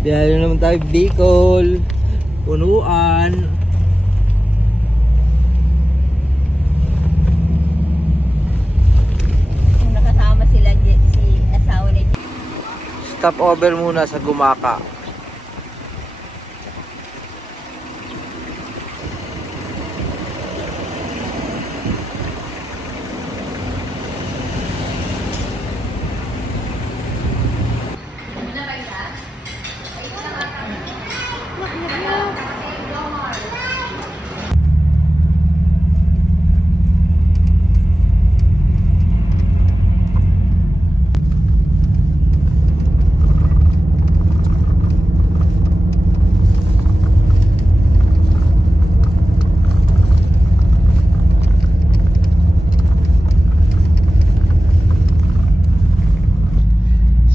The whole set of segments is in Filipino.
Biyahe naman tayo Bicol. Punuan. Nakasama sila si asawa ni Stop over muna sa Gumaka.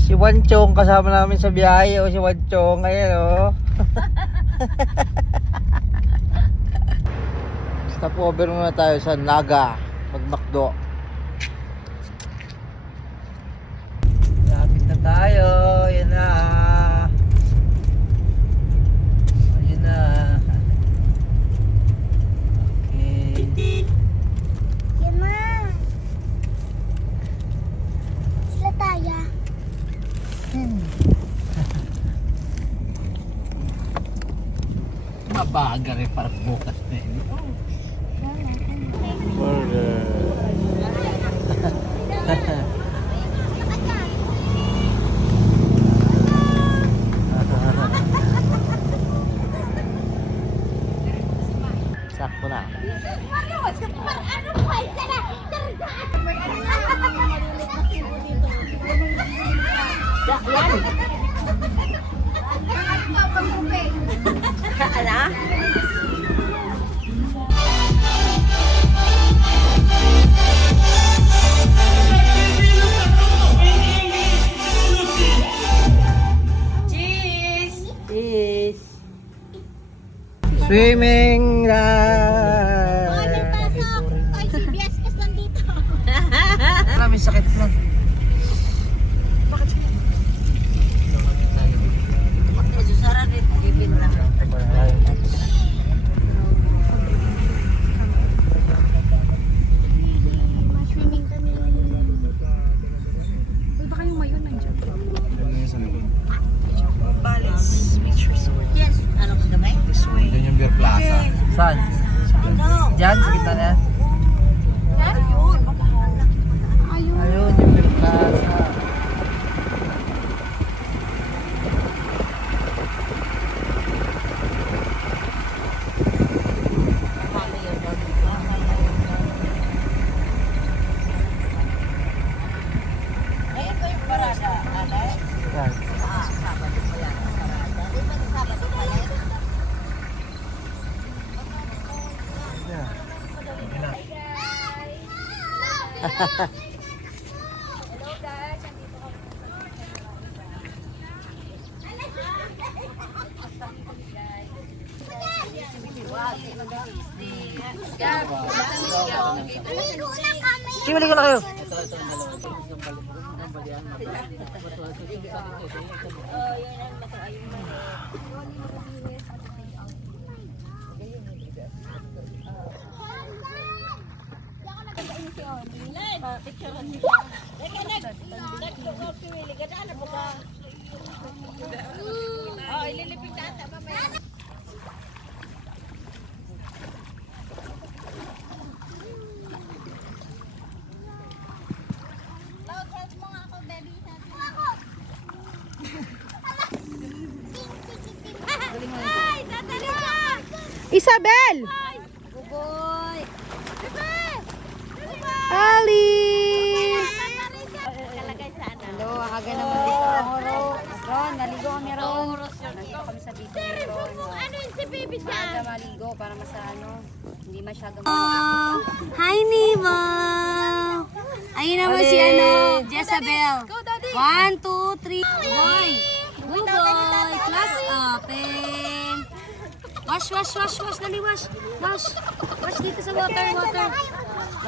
Si Wanchong kasama namin sa biyahe. O si Wanchong, ayan o. Stop over muna tayo sa Naga Magmakdo. Lapit na tayo. Ayan na. Ayan na. Okay. Yan na. Sila tayo. Mabaga rin para bukas na yun. Burger. Sakto na. Ala? Cheese! Cheese! Swimming na! Ay, si BSS nandito. Maraming sakit na. Sarap rin, bibin na. Swimming kami. Uy, baka yung mayon nandiyan. Balance, beach resort. Yes. Ano ka gamay? This way. Yan yung Beer Plaza. Saan? No. Diyan, sa gitna na yan? Ayun. Ayun, yung Beer Plaza. Ayun ba yung parada, Alex? Yan. Sabado pa yan ang parada. Di ba yung Sabado pa yan? Yan. Sige, balik ko na kayo. Isabel! Buboy! Ali! Kalagay sana. Hello, aga naman dito. Ron, naligo kami Ron. Nandito kami sa dito ni Ron. Ano yun si baby siya? Aga maligo para hindi masyadong Hi, Nemo! Ayun naman si Jezabel. 1, 2, 3. Boy! Buboy! Class open! Wash, wash, wash, wash. Dali, wash. Wash. Wash dito sa water.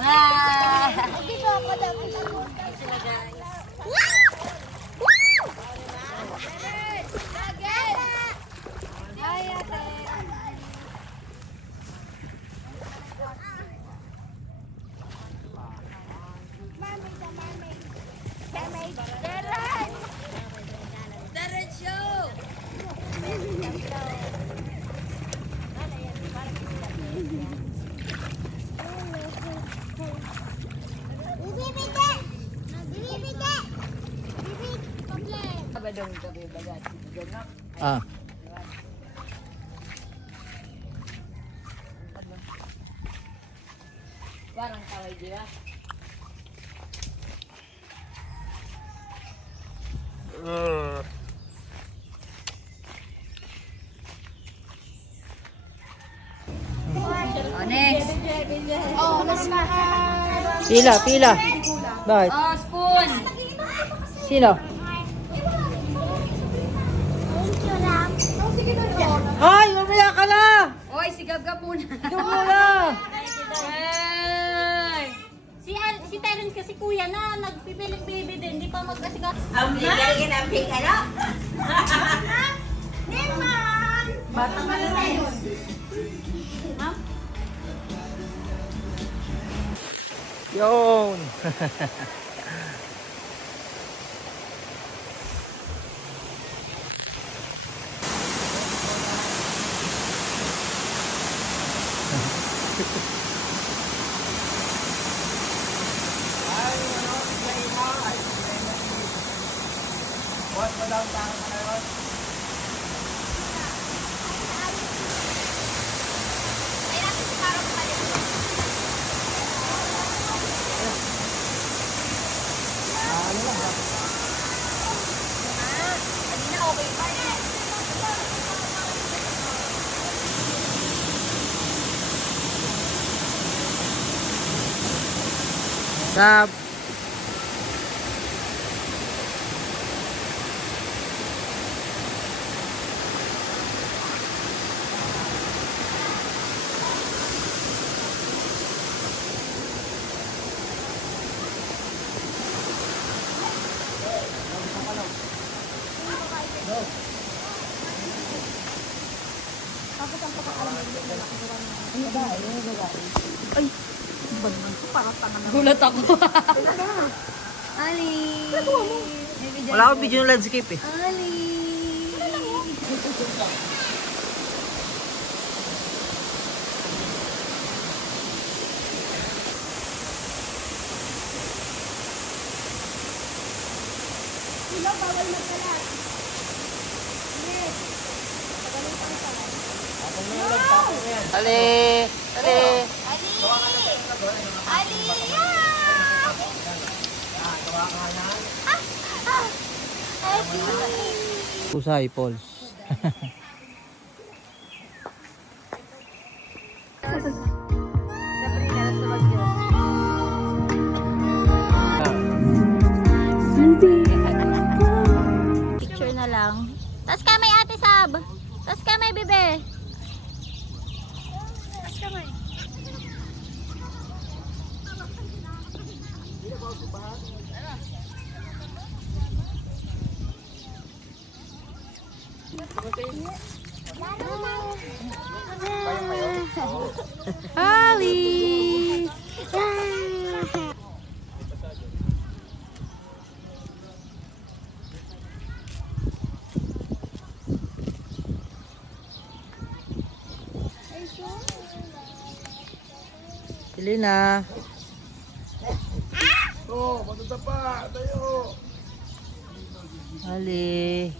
Ah! Dito ako dapat. Ah. Parang kaway di ba? Oh, next. Pila. Bakit? Oh, spoon. Sino? Ay, mamaya ka na! Oy, sigab ka muna. Ikaw muna! Ay! Si Terence kasi kuya na nagpipilig-bibi din, hindi pa magkasigat. Ang bigay ng pink ano? Neman! Bata ka na yun. Yun! Sab. Gulat ako. Ali. Wala akong video ng landscape eh. Ali. Ali! Ali! Pusay, Pauls. Picture na lang. Tas ka may ate Sab. Tas ka may bebe. Tas ka may. Ali. Pili na. Ali.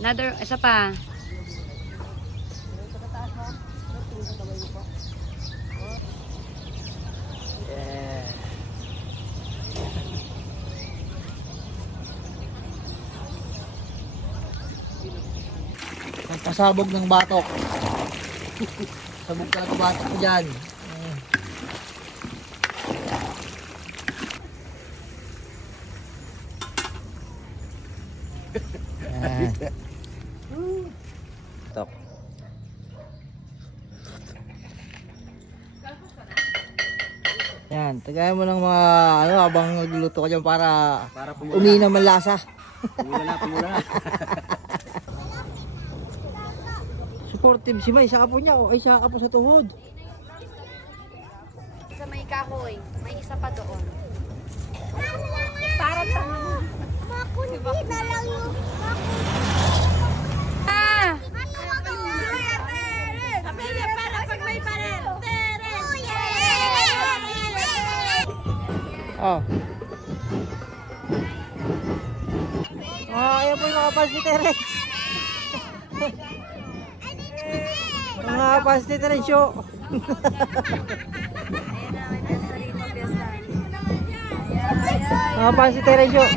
Another, isa pa. Yeah. Nagpasabog ng batok. Sabog ka ng batok ko dyan. Tok. Yan, tagayan mo ng mga ano habang nagluluto ka dyan para uminom ang lasa. Tumula na. Si supportive si May sa apo niya. O ay sa apo sa tuhod. Sa may kahoy. May isa pa doon. Para tama. Makundi na lang yung para pag may parel. Oh. Ayan po yung mga fans ni Terex. Mga fans ni Terex show. Mga fans ni Terex show.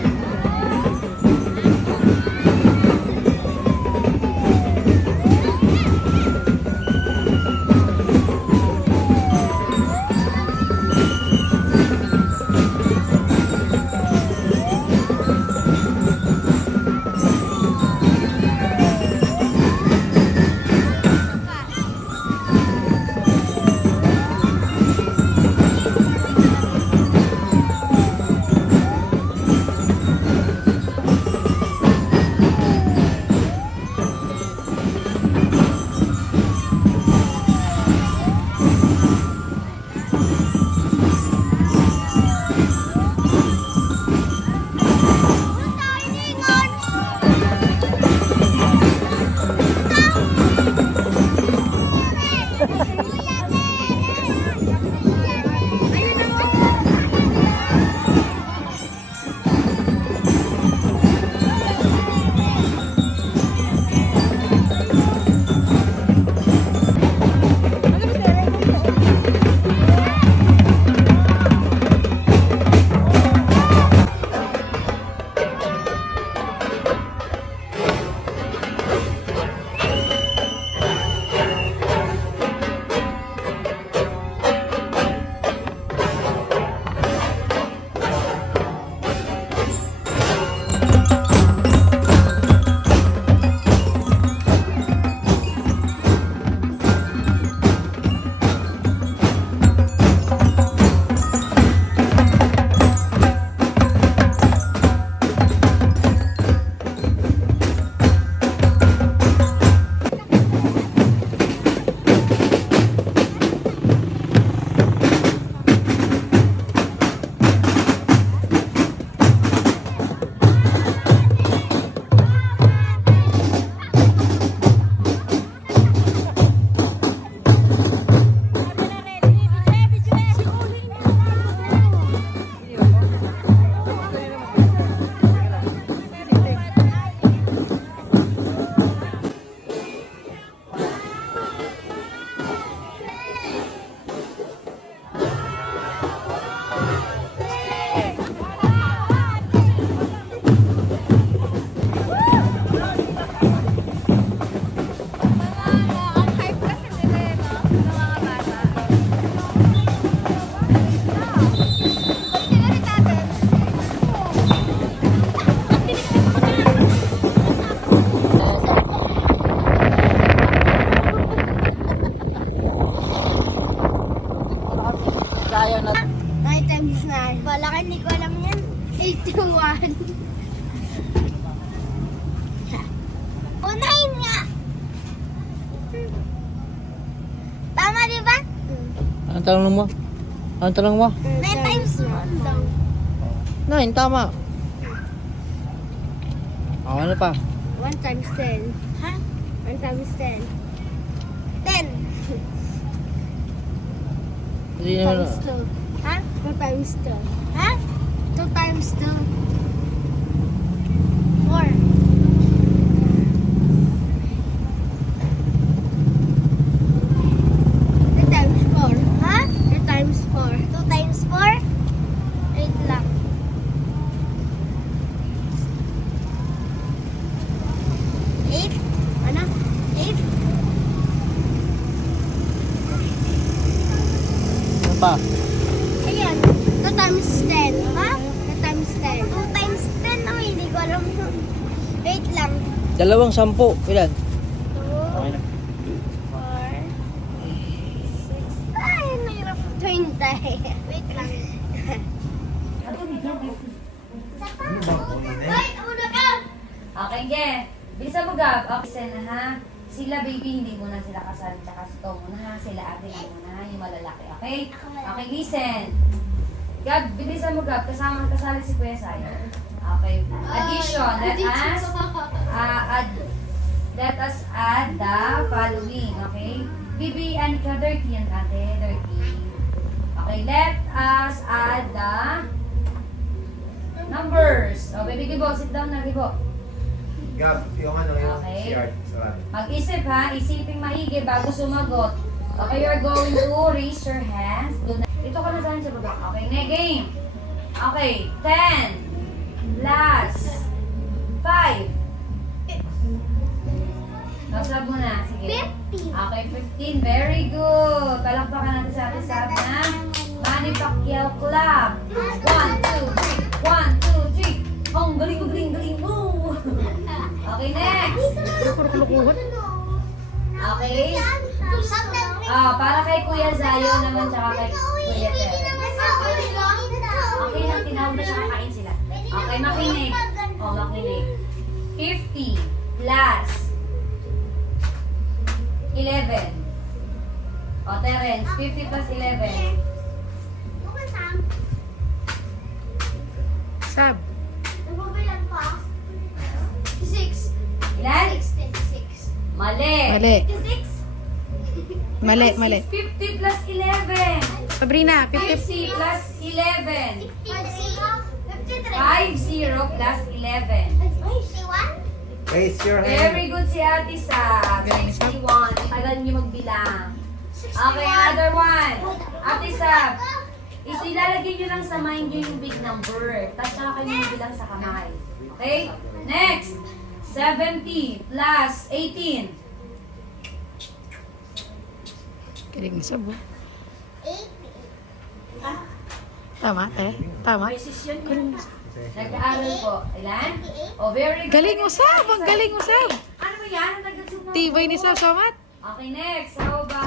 Hindi ko alam yan. 81. Unahin nga. Tama di ba? Anong tanong mo? Anong tanong mo? 9 times 1 daw. 9, tama. Oh, ano pa? 1 times 10. Ha? 1 times 10. 10. Hindi naman. Times 2. Ha? 2 times 2. Ha? 2 times 2. 4. 2 times 4. Ha? 2 times 4. 2 times 4? 8 lang. 8? Ano? 8? Ano pa? Ayan, 2 times 10. Ha? 2 times 10. 2 times 10? Oh, hindi ko alam yun. Wait lang. 2, 10. Ilan? 2, 4, 6. Ay, mahirap. 20. Wait lang. Wait, una ka! Okay, ge. Bisa mo gab. Okay, na ha. Sila baby, hindi muna sila kasali, tsaka ikaw muna, sila ate lang muna, yung malalaki, okay? Okay, listen. Gab, bilisan mo Gab, kasali si Kuya Sayo. Okay. Addition, let us add the following, okay? Bibi, and ka, dirty yan ate, dirty. Okay, let us add the numbers. O, baby Gibo, sit down na Gibo. Gab, yung ano, yung Okay. CR. Sarado. Mag-isip ha, isiping maigi bago sumagot. Okay, you're going to raise your hands. Ito ka na saan sa baba. Okay, na game. Okay, 10 plus 5. Nasab mo na, sige. Okay, 15. Very good. Palakpakan natin sa ating sab na Manny Pacquiao Club. 1, 2, 3. 1, 2, 3. Oh, galing mo. Okay, next. Okay. Para kay Kuya Zayo naman, tsaka kay Kuya Tel. Okay lang, tinawag na siya, kakain sila. Okay, makinig. Makinig. 50 plus 11. Terence, 50 plus 11. Sab. Ilan? Mali. Mali. 50 plus 11. Sabrina, 50 plus 11. 50 plus 11. Raise your hand. Very good si Ate Sab. 61. Tagal niyo magbilang. Okay, another one. Ate Sab, ilalagay niyo lang sa mind niyo yung big number. Tapos saka kayo magbilang sa kamay. Okay? Next. 70 plus 18. Galing mo Sab. Tama, Tama. Precision yun. Nag-aaral po. Ilan? Oh, very good. Galing mo Sab. Ang galing mo Sab. Ano ba yan? Nag-assume na Tibay ako. ni Sab, Samat. Okay, next. How about...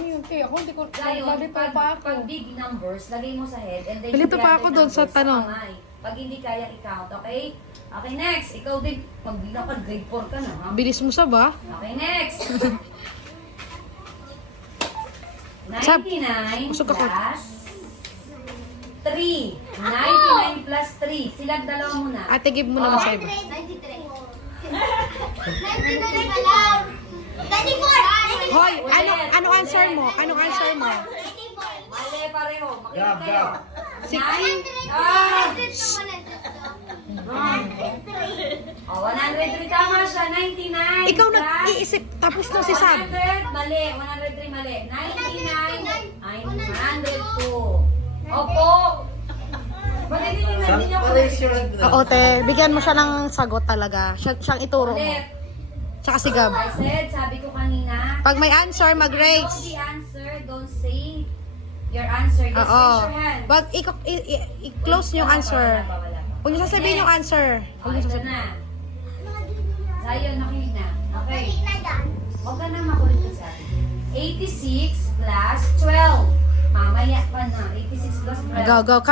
yun. Ako hindi ko Ngayon, pag big numbers, lagay mo sa head and then Nalito you pa grab ako the doon sa numbers tanong. kamay. Pag hindi kaya i-count, okay? Okay, next. Ikaw din. Pag bilang ka, grade 4 ka na, ha? Bilis mo Sab, ah. Okay, next. Sab, 99 busog ako. plus 3. 99 plus 3. Silang dalawa muna. Ate, give mo naman sa iba. 24! Hoy, ano answer mo? Anong answer mo? Mali pareho. Makinig Gab, kayo. Gab. 103 tama siya. 99 Ikaw plus nag-iisip, tapos na si Sab. 100, mali. 103 mali. 99 ay 102. Opo. Ba't hindi niyo Raise your hand. Oo, te. Bigyan mo siya ng sagot talaga. Siyang ituro mo. ulit? Tsaka si Gab. I said, sabi ko kanina, Pag may answer, know mag-raise. the answer, don't say your answer. Just Oo. raise your hand. Wag i-close niyo yung answer. Wala pa. Huwag niyo sasabihin yung answer. Huwag niyo Ito sasabihin. na. Sayo, nakinig na. Okay. Huwag ka na makulit ka sa akin. 86 plus 12. Mamaya pa na. 86 plus 12. Go.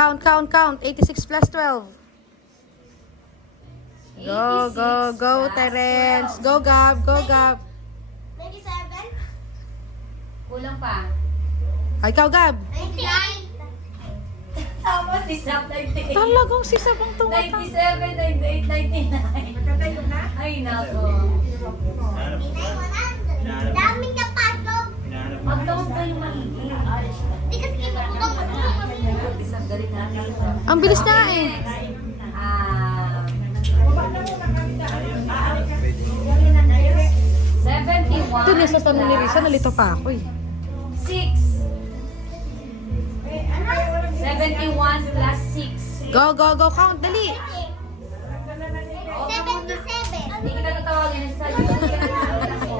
Count. 86 plus 12. Go, 86 plus Terence. 12. Go, Gab. Kulang pa. Ay, ikaw, Gab. Tama si Sam, 98. Talagang si Sab ang tumatang. 97, 98, 99. Ay, nako. Daming kapatog. Mag-count kayo maigi. Di kasi kinukubang Isang galing natin. Ang bilis na eh. Ah. 71 Ito niya sa tanong ni Risa, nalito pa ako eh. 6. 71 plus 6. Go, count, dali. 77. Hindi kita tatawagin. Nasa sabi ko, hindi ka natawagin ako.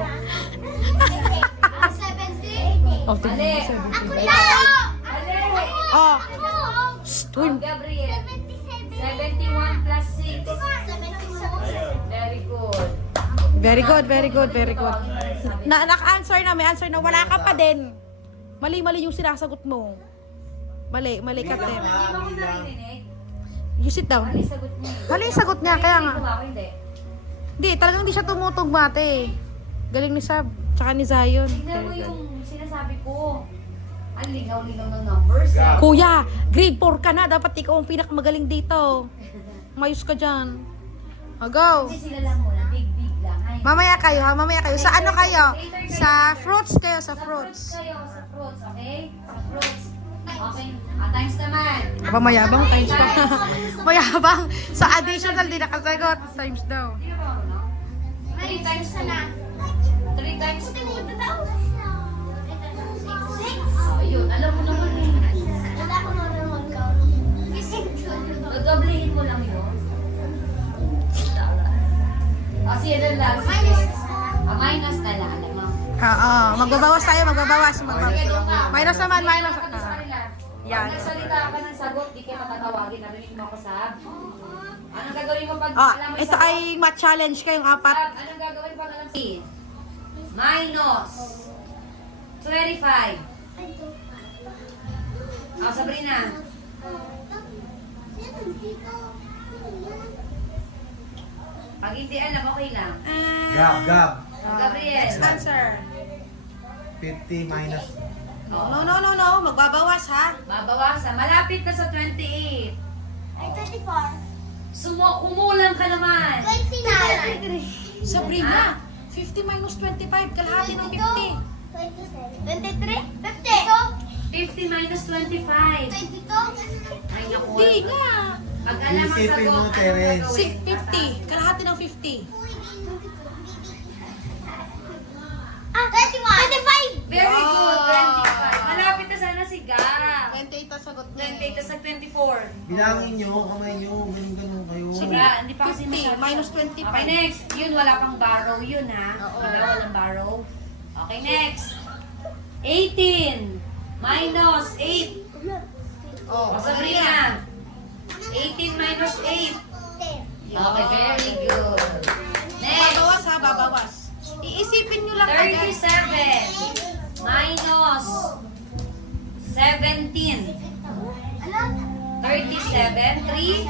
70. Oh, Mali. Ako tayo! Mali. Oh, Oh, Gabriel. 71 plus 6. Very good. very good. Naka-answer na, may answer na. Wala ka pa din. Mali yung sinasagot mo. Mali ka, Tem. Hindi mo ko narinig. You sit down. Mali sagot niya. Mali yung sagot niya, kaya nga. Narinig ko ba ako, hindi? Hindi, talagang hindi siya tumutugma, ate. Galing ni Sab. Tsaka ni Zion. Tingnan mo yung sinasabi ko. Ang linaw-linaw ng numbers. Gab. Kuya, grade 4 ka na. Dapat ikaw ang pinakamagaling dito. Mayos ka dyan. Go. Kasi sila lang muna. Big lang. Ay. Mamaya kayo ha, mamaya kayo. Sa ano kayo? Sa fruits kayo, sa Sa fruits fruits. kayo. Sa fruits, okay? Sa fruits. Okay. Times naman. Aba, mayabang times pa. Mayabang. Sa additional, di nakasagot. Times daw. Hindi mo no? 3 times 2. 3 times 2. Oh, yun. Alam mo naman eh. Nagdoblehin mo lang yun. Kasi yan lang. Minus na lang. Alam mo. Oo, magbabawas tayo, magbabawas. Minus naman, minus. Ano sa kanila? Yan. Pag nagsalita ka ng sagot, di kita matatawagin. Narinig mo ako, Sab? Anong gagawin mo pag Ah, alam mo yung ito sagot? ay math challenge kayong apat. Sab, anong gagawin pag alam minus 25. Oh, Sabrina. Pag hindi alam, okay lang. Gab. Oh, Gabriel. Answer. 50 minus. Oh, No. Magbabawas ha. babawasan. Malapit na sa 28. Kumulang ka naman. Sabrina, 50 minus 25, kalahati ng 50. 50 minus 25. Ay, naku. Hindi nga. Pag alam ang Isipin sagot, mo, anong Terence. gagawin? 50, kalahati ng 50. Very good, Wow. 25. Malapit na sana si Gab. 28 ang sagot 28 tas nag 24. Bilangin nyo, kamay nyo, ganun kayo. Sige, hindi pa kasi 50 masyado. minus 25. Okay, next. Yun, wala pang barrow yun, ha? Oo. Walang barrow. Okay, next. 18 minus 8. Oh, O, Sabrina. 18 minus 8. Okay, very good. Next. Babawas ha, babawas. Iisipin nyo lang agad. 37 minus 17. 37, 3,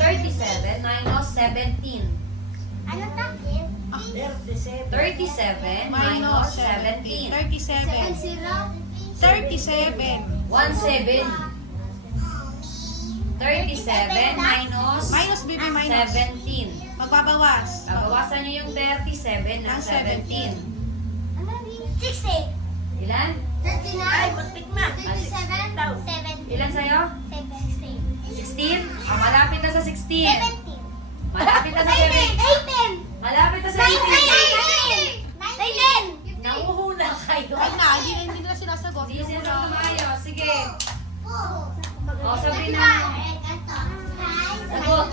37 minus 17. 37 minus 17. 37. 37. 17. 37 minus Minus, baby, minus. 17. Magbabawas. Bawasan nyo yung 37 ng Ng 17. Ilan? Ilan sa'yo? 16? Ah, malapit na sa 16. Malapit na sa 17. Malapit na sa 18. Nanguhula kayo. Ay na, hindi na sinasagot. Hindi siya sa tumayo. Sige. O, Sabrina. Sagot.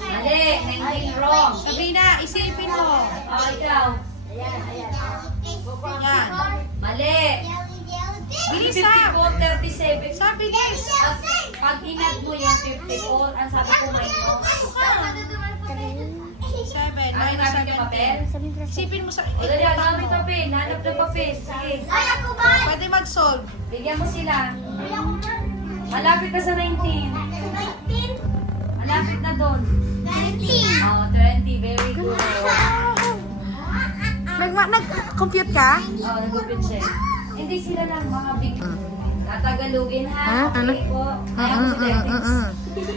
Mali. 19 wrong. Sabrina, isipin mo. O, ikaw. Yan. Mali. Bilis 54, 37. Sabi guys. Pag inad mo yung 54, ang sabi ko minus. 7. Ano Minus gamit yung papel? 7. Isipin mo sa O, dali, gamit papel. Hanap ng papel. Sige. Pwede mag-solve. Bigyan mo sila. Malapit na sa 19. Malapit na doon. Oh, 20. Very good. Nag-compute ka? Oh, nag-open siya. Hindi sila lang mga big. Tatagalugin ha. Ano? Okay po. Kaya mo sila.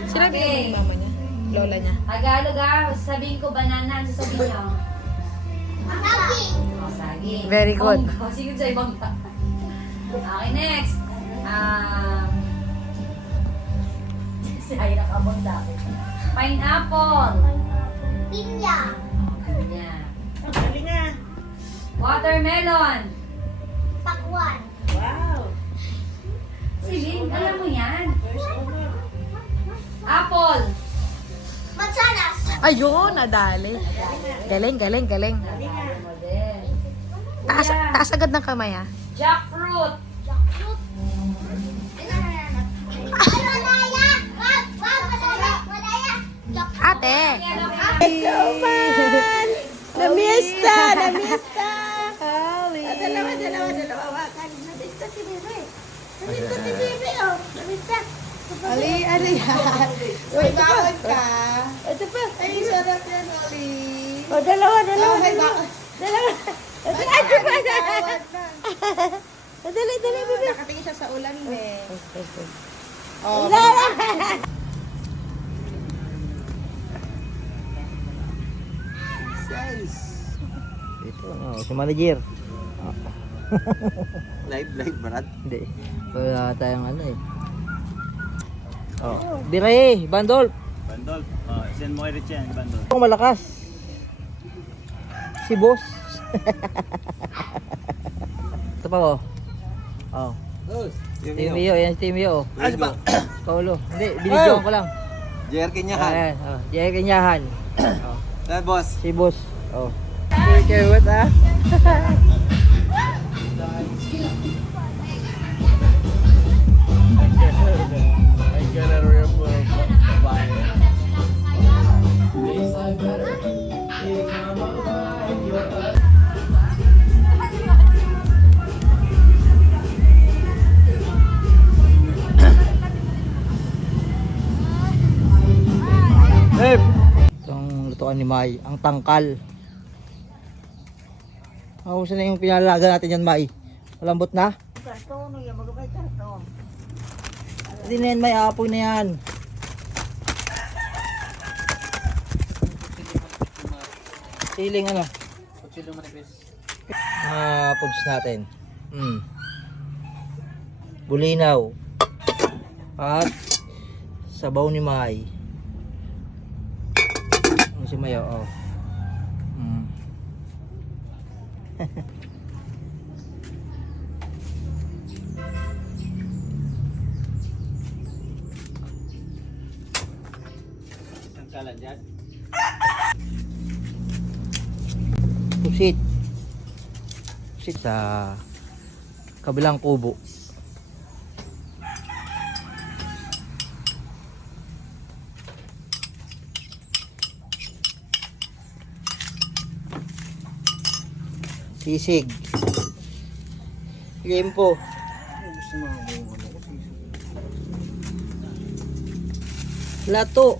Sila Okay. yung mama niya. Lola niya. Tagalog ha. Sabihin ko banana. Ano sabihin niyo? Oh, saging. Very good. Oh, sige sa ibang ka. Okay, next. Si Aira kabon sa akin. Pineapple. Yan. Watermelon. Silin, alam mo yan. Apple. Ayun, nadali. Galing. Alam mo din. Taas agad ng kamay ha. Jackfruit. Ate. Namista! Ali yan. Uy, bakit ka? Ito pa. Ay, sarap yan, Ali. O, dalawa. Dalawa. Dali, bebe. Nakatingin siya sa ulan eh. Oh, Ito, si manager. Live, Brad. Hindi. Wala tayong ano eh. Oh, Bire, Bandol. Bandol. Send mo kay Richie Bandol. Ang malakas. Si boss. Ito pa oh. Oh. Timio, yan si Timio. Ano ba? Paulo. Hindi, binidyoan ko lang. JR Kinyahan. Ayan, oh. Jaya Kanyahan. Oh. Dad, boss. Si boss. Oh. Okay, what ah? Itong lutuan ni Mai, ang tangkal. Saan na yung pinalaga natin yan, Mai? Malambot na? Hindi na yan, Mai. Aapoy na yan. Siling ano? Foods natin. Bulinaw. At sabaw ni Mai. Ano si Mayo? Oh. Ang kalan dyan. Pusit. Pusit sa kabilang kubo. Sisig. Limpo. Lato.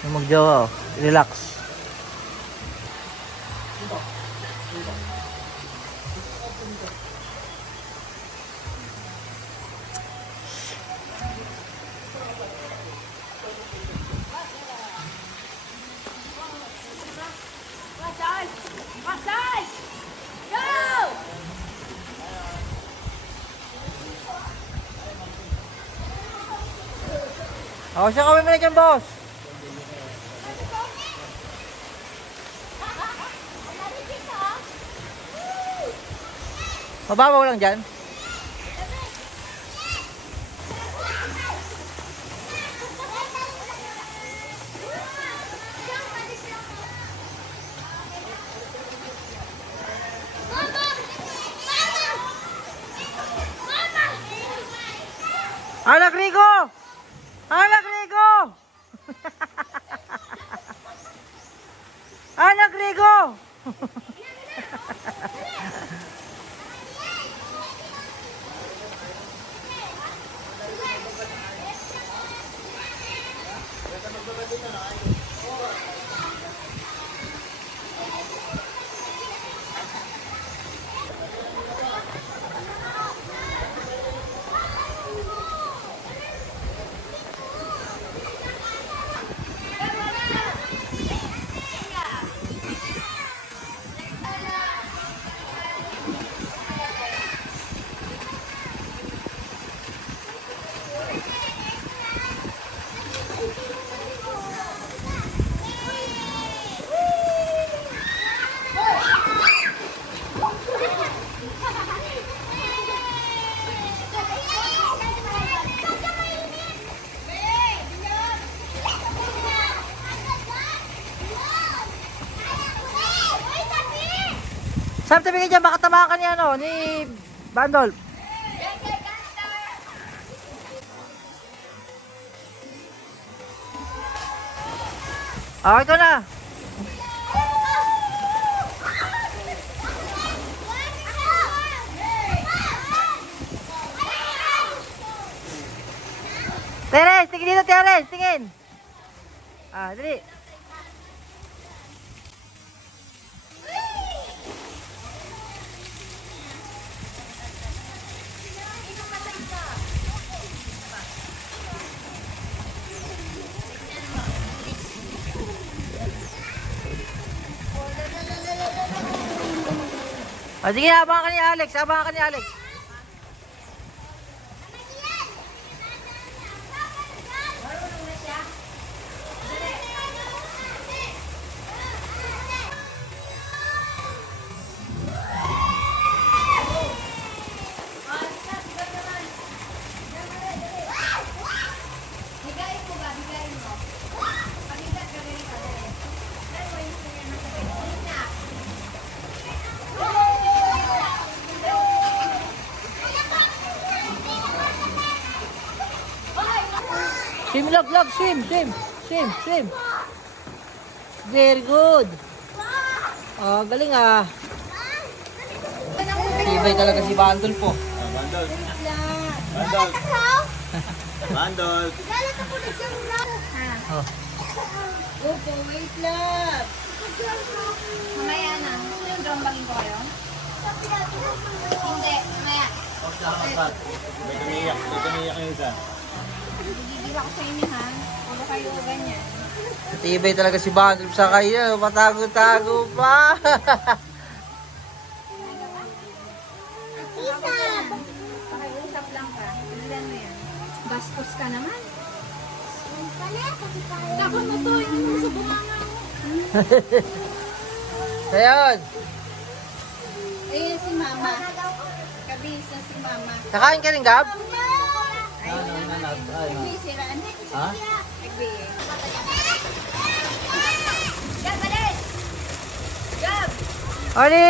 Yung magjawa, oh. Relax. Ako siya kami muna dyan, boss. Mababaw lang dyan. Anak Rico! Anak Rico! Anak Rico! Sam, tabi ka dyan, baka tamaan ka ni ano, ni Bandol. Okay, ito na. Teres, tingin dito, Teres, tingin. Ah, dali. Ah, sige, abangan ka ni Alex, abangan ka ni Alex. Swim, log, swim. Very good. Oh, galing ah. Tibay talaga si Bandol po. Bandol. Bandol. Oh. Opo, wait lang. Mamaya na. Gusto yung drum bagin ko kayo? Hindi, mamaya. May tumiyak yung isa. Gigiwa ko sa inyo ha. Puro kayo ganyan. Tibay talaga si Bandol sa kayo. Matago-tago pa. Pakiusap lang ka. Ilan mo yan? Bastos ka naman. Dapat mo to. Yung ano sa bunganga mo. Ayun. Ayun si mama. Kabis na si mama. Kakain ka rin, Gab? Nagbi siraan. Ha? Nagbi. Oli!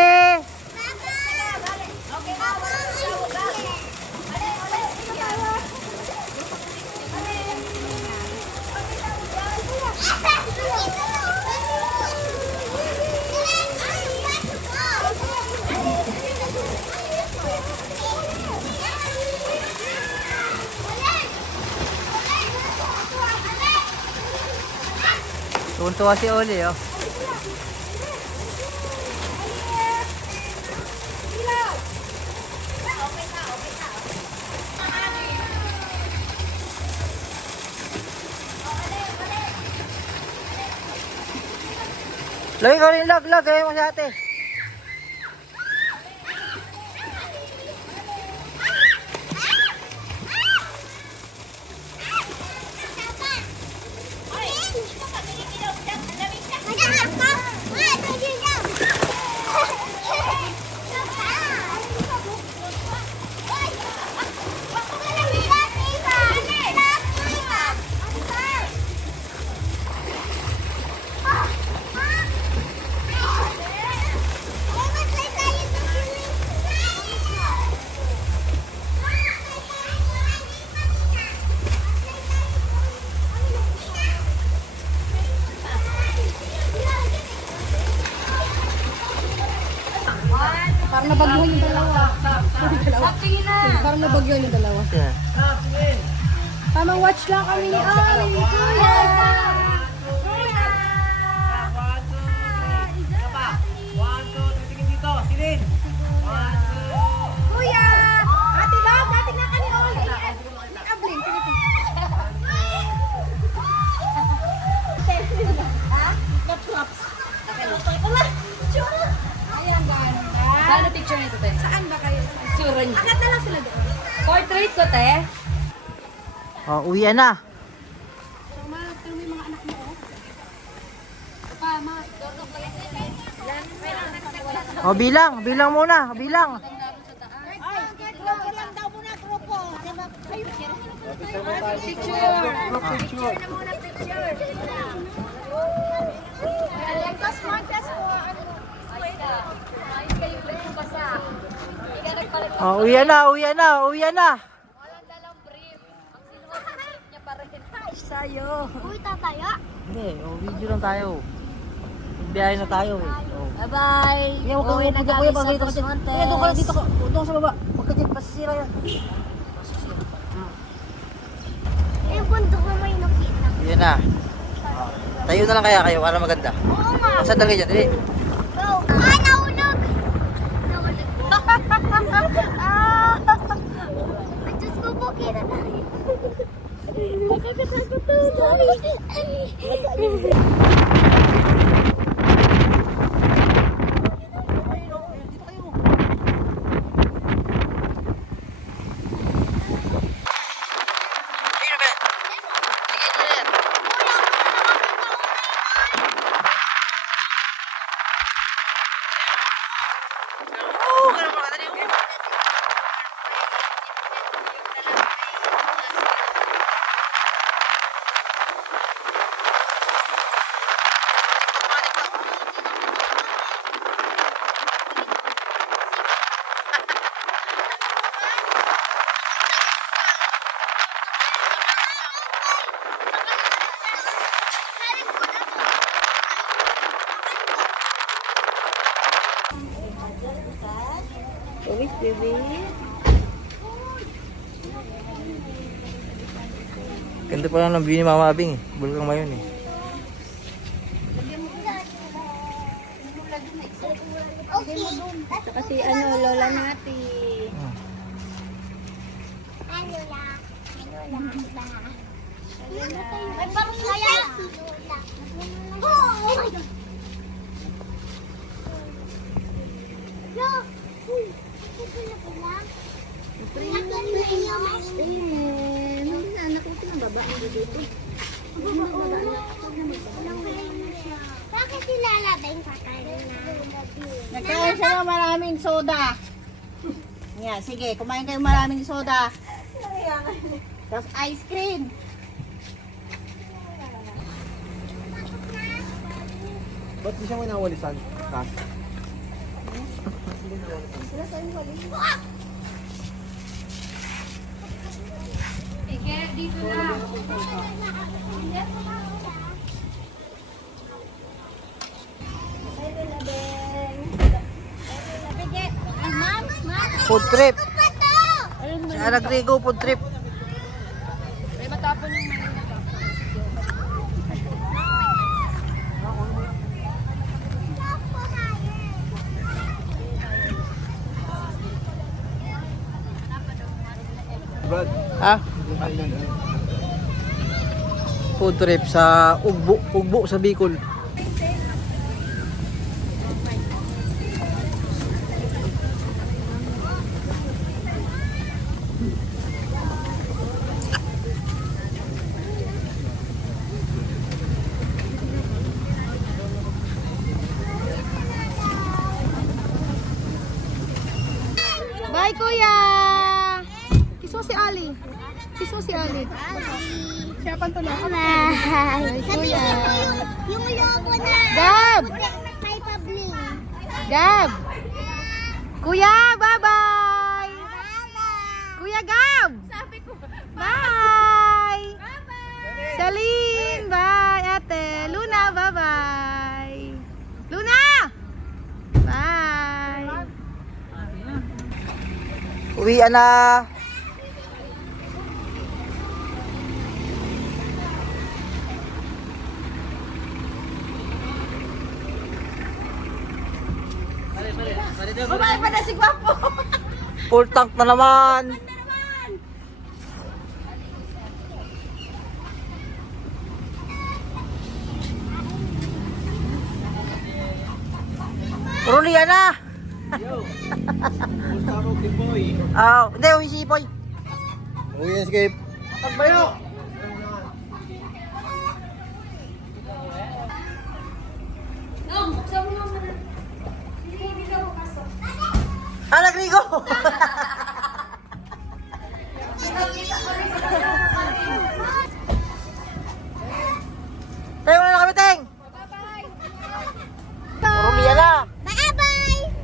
Tuntua si Oli, oh. Lagi ko rin lag, gawin mo sa ate. Parang nabagyuhan yung dalawa. Parang nabagyuhan yung dalawa. Yeah. Tamang watch lang kami ni Ari. Kuya! Kuya! Ate Bob, natin na ka ni Oli. Ni Ablin. Ha? Props. Ayan, gano'n na. Saan na picture nito, te? Saan ba kayo? Picture niyo. Akat na lang sila doon. Portrait ko, te. Oh, uwi na. Tanong mo yung mga anak mo, oh. Pa, ma. Oh, bilang muna, bilang. Plus one, plus four. Oh, uwi na, uwi na, uwi na. Sayo. Uy, tataya. Hindi, oh, video lang tayo. Biyahe na tayo eh. Oh. Bye-bye. Kaya huwag kang pupunta kuya, pag dito kasi. Kaya doon ka lang dito, doon sa baba. Huwag ka dyan, pasisira yan. Eh, bundok na may nakita. Yan na. Tayo na lang kaya kayo para maganda. Oo nga. Saan talaga dyan? Dili. Go. Ah, nahulog. Nahulog. Ay, Diyos ko po, kita tayo. Nakakatakot to. Sorry. Ganda pa lang ng view ni Mama Abing eh. Bulkang Mayon eh. Okay. Saka si lola natin. Ano la? May parang kaya. Oh my God. Yo. Ito na pala. Anak ko ng babae dito. Bakit nilalabay yung kakain na? Nagkain siya ng maraming soda. Yan, sige, kumain kayo maraming soda. Tapos ice cream. Ba't di siya manawalisan? Kas? Food trip. Si Anak Rico, food trip. May matapon yung mali na to. Brad, Ha? Food trip sa Ugbo sa Bicol. Bye, kuya! Kiss mo si Ali. Kiss mo si Ali. Siya pang tuloy. Bye. Sabihin mo yung logo na. Gab! May pabling. Gab! Kuya, bye-bye! Kuya Gab! Sabi ko, bye! Celine, bye! Ate, Luna, bye-bye! Luna! Bye! Uwian na. Babae pa na si Gwapo! Full tank na naman. Rulian na. Punta ko kay Boy. Hindi, uwi si Boy. uwi yan, Skip. Pagbayo. Anak Rico. Tayo na kami, Teng. Rulian na. Bye-bye!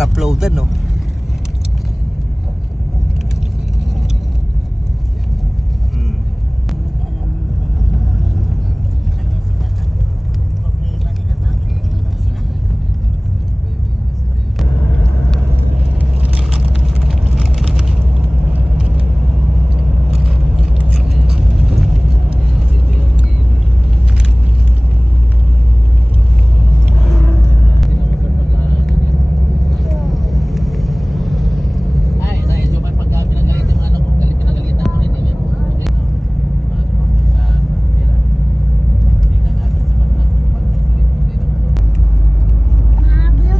uploadan, no? Hmm.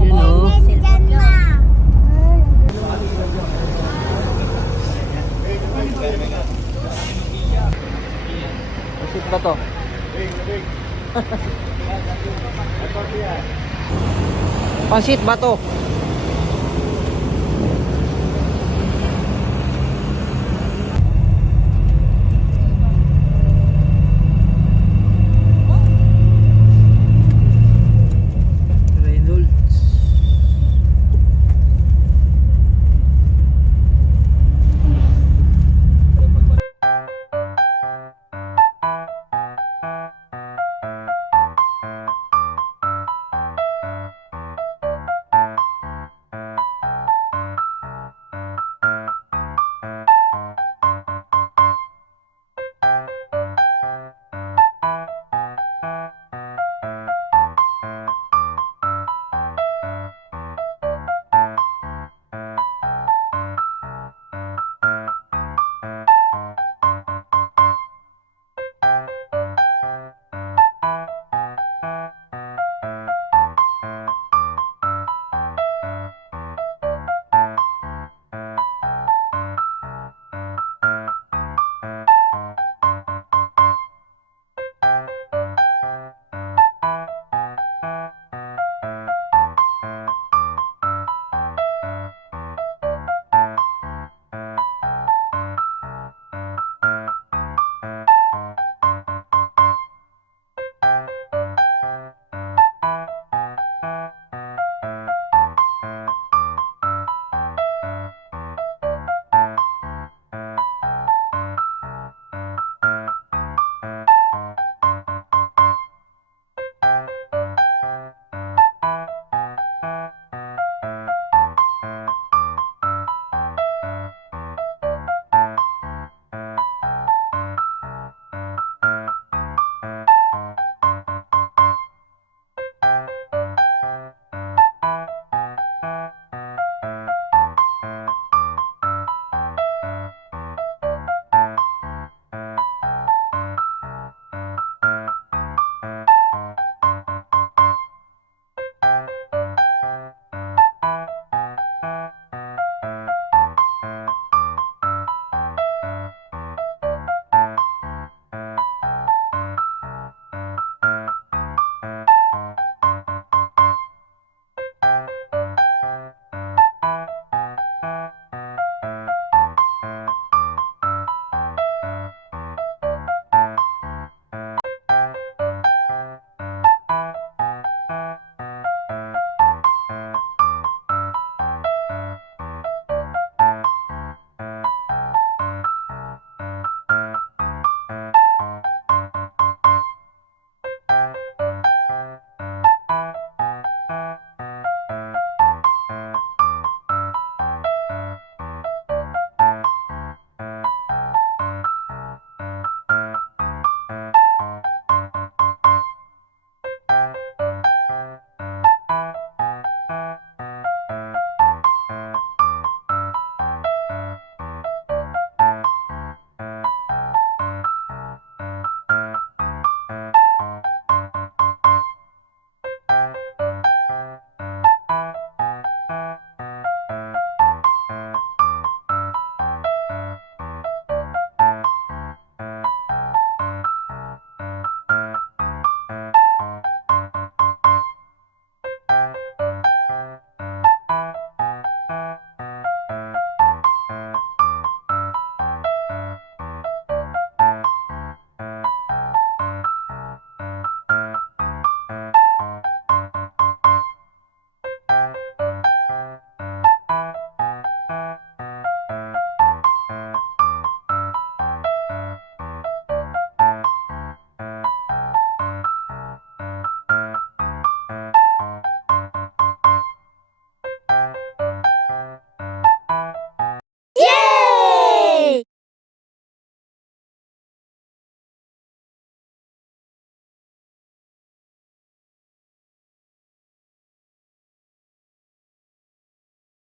You know? Masit ba to? Pansit ba to?